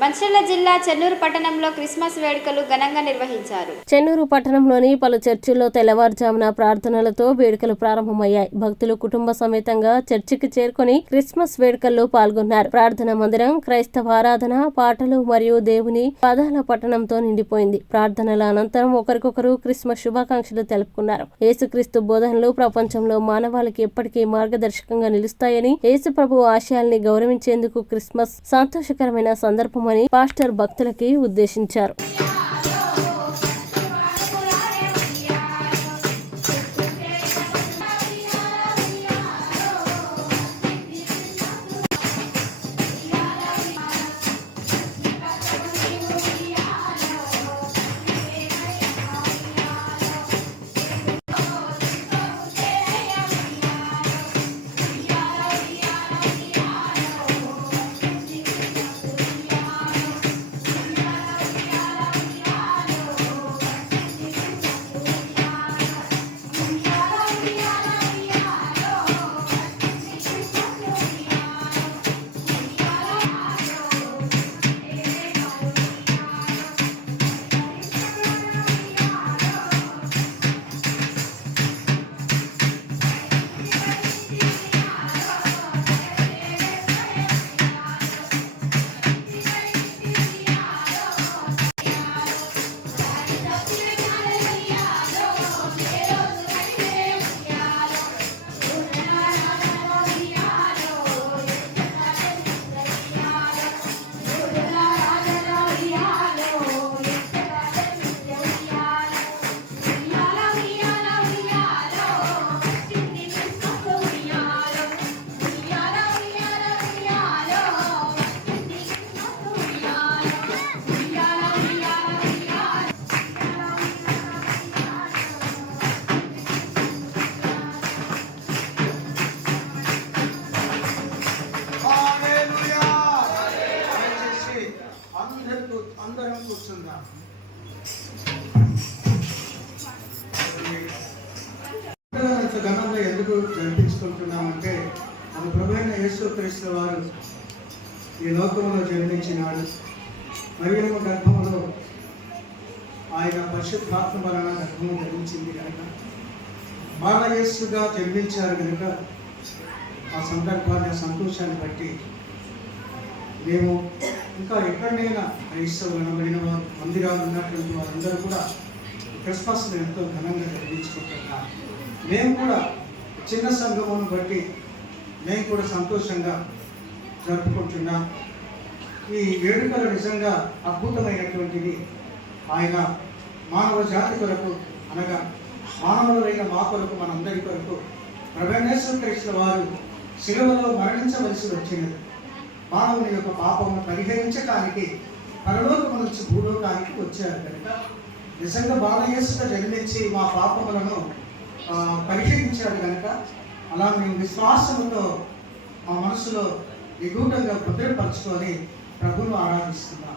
మంచిర్యాల జిల్లా చెన్నూరు పట్టణంలో క్రిస్మస్ వేడుకలు ఘనంగా నిర్వహించారు. చెన్నూరు పట్టణంలోని పలు చర్చిల్లో తెల్లవారుజామున ప్రార్థనలతో వేడుకలు ప్రారంభమయ్యాయి. భక్తులు కుటుంబ సమేతంగా చర్చికి చేరుకొని క్రిస్మస్ వేడుకల్లో పాల్గొన్నారు. ప్రార్థన మందిరం క్రైస్తవ ఆరాధన, పాటలు మరియు దేవుని పదాల పట్టణంతో నిండిపోయింది. ప్రార్థనల అనంతరం ఒకరికొకరు క్రిస్మస్ శుభాకాంక్షలు తెలుపుకున్నారు. యేసుక్రీస్తు బోధనలు ప్రపంచంలో మానవాళికి ఎప్పటికీ మార్గదర్శకంగా నిలుస్తాయని, యేసు ప్రభు ఆశయాల్ని గౌరవించేందుకు క్రిస్మస్ సంతోషకరమైన సందర్భం పాస్టర్ భక్తులకి ఉద్దేశించారు. అందరం కూర్చుందాం. ఘనంగా ఎందుకు జరిపించుకుంటున్నామంటే మన ప్రభువైన యేసుక్రీస్తు వారు ఈ లోకంలో జన్మించినాడు. మరియమ్మ గర్భంలో ఆయన పరిశుద్ధాత్మ వలన గర్భము ధరించింది కనుక బాలయేసుగా జన్మించారు కనుక ఆ సందర్భాన్ని, ఆ సంతోషాన్ని బట్టి మేము ఇంకా ఎక్కడైనా క్రైస్తవులను వెళ్ళిన మందిరాలు ఉన్నటువంటి వారందరూ కూడా క్రిస్మస్ను ఎంతో ఘనంగా జరిపించుకుంటున్నాం. మేము కూడా చిన్న సంఘమును బట్టి మేము కూడా సంతోషంగా జరుపుకుంటున్నాం. ఈ వేడుకలు నిజంగా అద్భుతమైనటువంటిది. ఆయన మానవ జాతి కొరకు, అనగా మానవులైన మా కొరకు, మనందరి కొరకు ప్రభువైన యేసుక్రీస్తు వారు శిలువలో మరణించవలసి వచ్చినది. మానవుని యొక్క పాపమును పరిహరించడానికి పరలోకము నుంచి భూలోకానికి వచ్చారు కనుక నిజంగా బాలయేసుగా జన్మించి మా పాపములను పరిహరించాడు కనుక అలా మేము విశ్వాసముతో మా మనసులో నిగూఢంగా భద్రపరచుకొని ప్రభువును ఆరాధిస్తున్నాం.